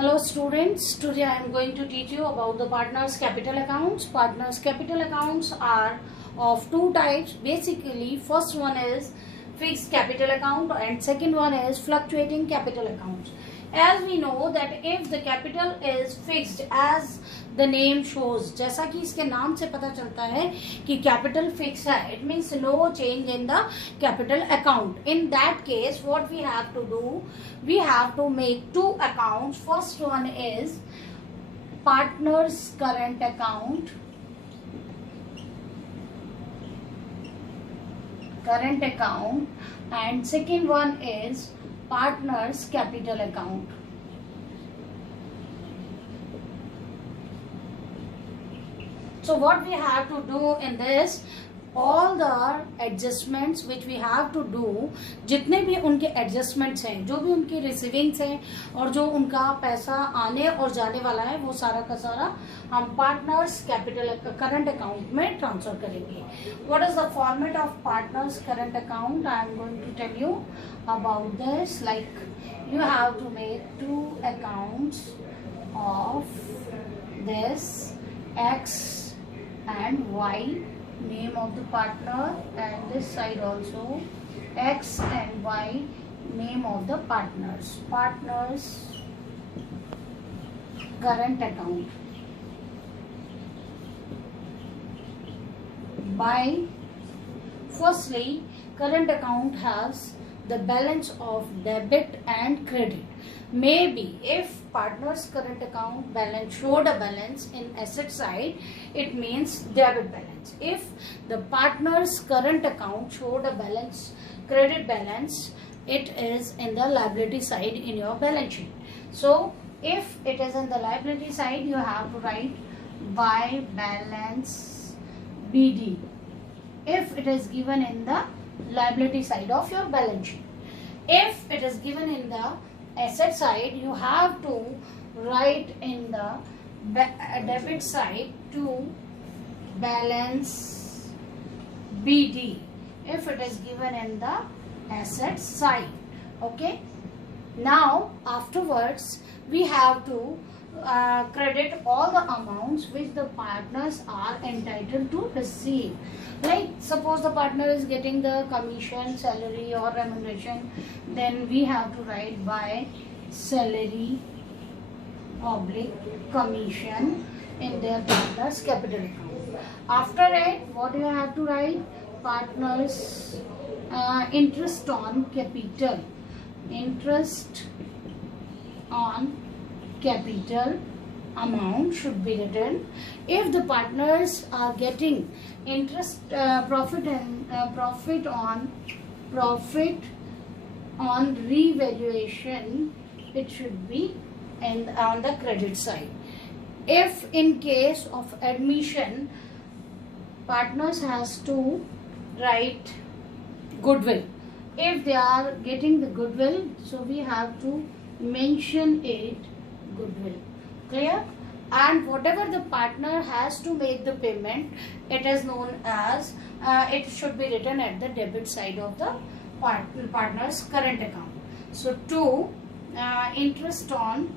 Hello students, today I am going to teach you about the partners capital accounts. Partners capital accounts are of two types. Basically, first one is fixed capital account and second one is fluctuating capital accounts. As we know that if the capital is fixed as the name shows, जैसा कि इसके नाम से पता चलता है कि capital fixed है, it means no change in the capital account. In that case, what we have to do, we have to make two accounts. First one is partners current account, and second one is partners capital account. So what we have to do in this, all the adjustments which we have to do, जितने भी उनके adjustments हैं, जो भी उनकी receivings हैं और जो उनका पैसा आने और जाने वाला है, वो सारा का सारा हम partners capital current account में transfer करेंगे. What is the format of partners current account? I am going to tell you about this. Like you have to make two accounts of this X and Y, name of the partner, and this side also X and Y, name of the partners. Partners current account. By firstly, current account has the balance of debit and credit. Maybe if partners current account balance showed a balance in asset side, it means debit balance. If the partners current account showed a balance, credit balance, it is in the liability side in your balance sheet. So if it is in the liability side, you have to write by balance BD if it is given in the liability side of your balance sheet. If it is given in the asset side, you have to write in the debit side to balance BD if it is given in the asset side. Okay. Now afterwards we have to credit all the amounts which the partners are entitled to receive. Like suppose the partner is getting the commission, salary or remuneration, then we have to write by salary / commission in their partners capital account. After it, what you have to write? Partners interest on capital. Interest on capital amount should be written. If the partners are getting interest profit on revaluation, it should be on the credit side. If in case of admission, partners has to write goodwill. If they are getting the goodwill, so we have to mention it goodwill. Clear? And whatever the partner has to make the payment, it is known as it should be written at the debit side of the partner's current account. So two, interest on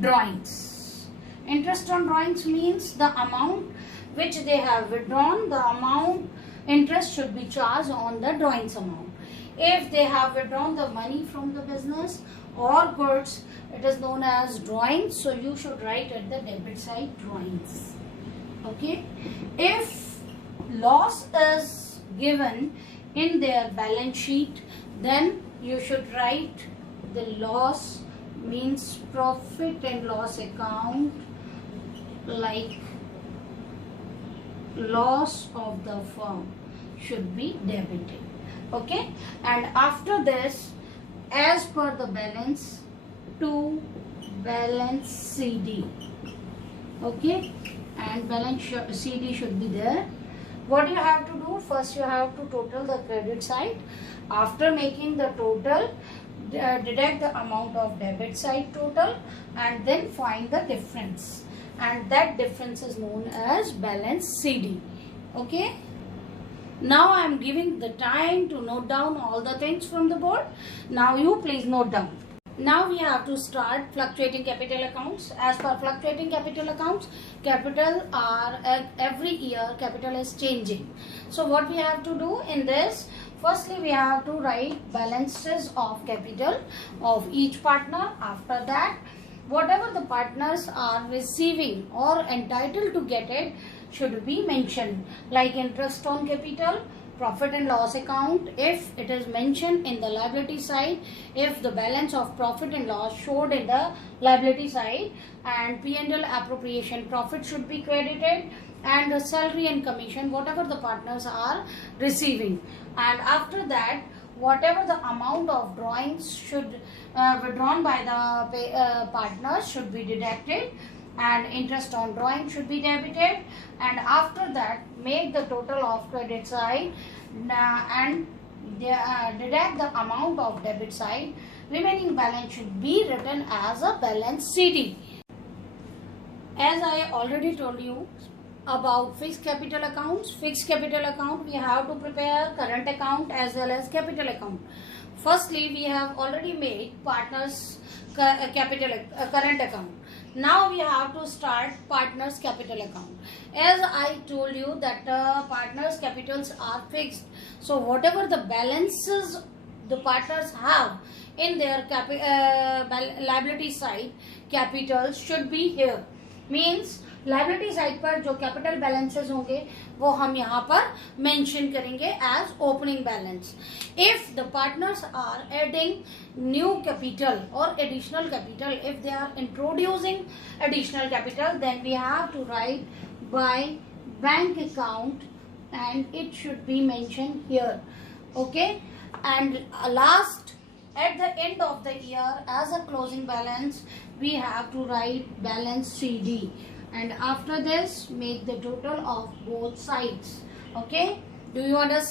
drawings. Interest on drawings means the amount which they have withdrawn, the amount interest should be charged on the drawings amount. If they have withdrawn the money from the business or goods, it is known as drawings, so you should write at the debit side drawings. Okay. If loss is given in their balance sheet, then you should write the loss, means profit and loss account, like loss of the firm should be debited. Okay. And after this, as per the balance, to balance CD. Okay. And balance CD should be there. What you have to do? First you have to total the credit side. After making the total, deduct the amount of debit side total and then find the difference. And that difference is known as balance CD. Okay. Now I am giving the time to note down all the things from the board. Now you please note down. Now we have to start fluctuating capital accounts. As per fluctuating capital accounts, capital are every year capital is changing. So what we have to do in this, firstly we have to write balances of capital of each partner. After that, whatever the partners are receiving or entitled to get it should be mentioned, like interest on capital, profit and loss account. If it is mentioned in the liability side, if the balance of profit and loss showed in the liability side, and P&L appropriation profit should be credited, and the salary and commission whatever the partners are receiving. And after that, whatever the amount of drawings should withdrawn by the partners should be deducted, and interest on drawing should be debited. And after that, make the total of credit side and deduct the amount of debit side. Remaining balance should be written as a balance CD. As I already told you about fixed capital accounts, fixed capital account we have to prepare current account as well as capital account. Firstly, we have already made partners current account. Now we have to start partners capital account. As I told you that partners capitals are fixed, so whatever the balances the partners have in their liability side, capital should be here. Means liability side पर जो capital balances होंगे वो हम यहाँ पर mention करेंगे as opening balance. If the partners are adding new capital और additional capital, if they are introducing additional capital, then we have to write by bank account and it should be mentioned here. Okay, and last, at the end of the year as a closing balance, we have to write balance CD, and after this make the total of both sides. Okay, do you understand?